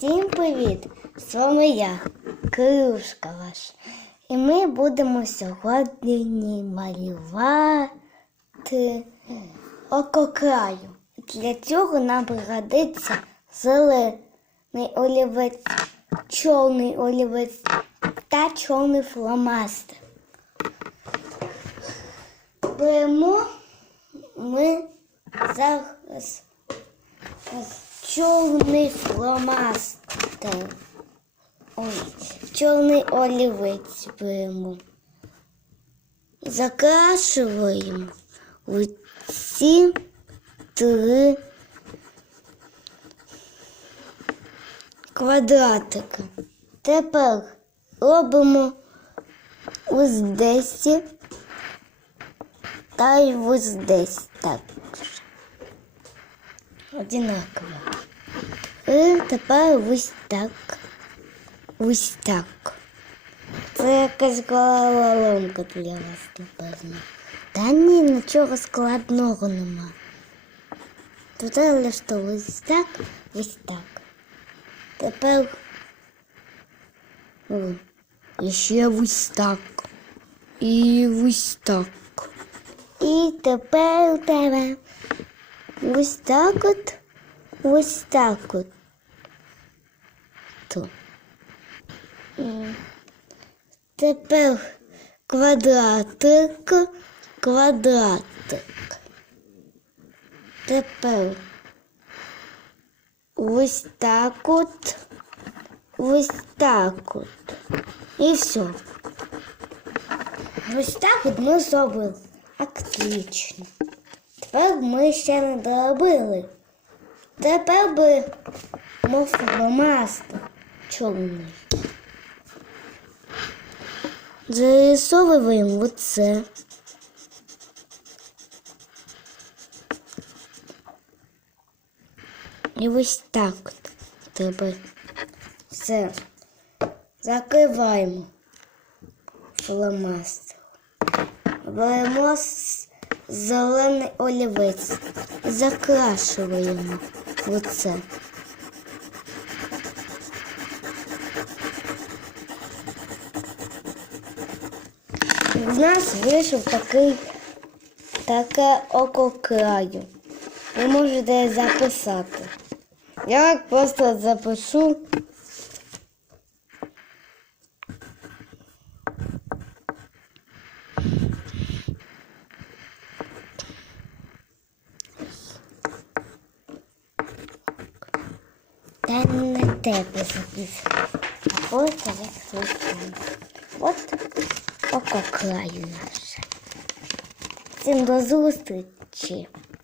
Всім привіт! З вами я, Кирюшка ваш. І ми будемо сьогодні малювати ококраю. Для цього нам пригодиться зелений олівець, чорний олівець та чорний фломастер. Беремо ми зараз чорний фломастер. Ой, чорний олівець беремо. Закрашуємо ці три квадратика. Тепер робимо ось десь та й ось десь так. Одинаково. І тепер ось так. Ось так. Це якась головоломка для вас, напевно. Та ні, нічого складного нема. Тут лише ось так, ось так. Тепер о, і ще ось так. І ось так. І тепер у тебе ось так от, ось так от. То. Тепер квадратик, квадратик. Тепер ось так от, ось так от. І все. Ось так от ми зробили. Отлично. Тепер ми ще не доробили. Тепер би фломастер чорний. Зарисовуємо оце. І ось так треба все. Закриваємо фломастер. Беремо зелений олівець. Закрашуємо оце. В нас вийшов такий таке око краю. Ви можете записати. Я просто запишу. Та не тебе записую. А просто як случайно. От око краю наше. Всім до зустрічі.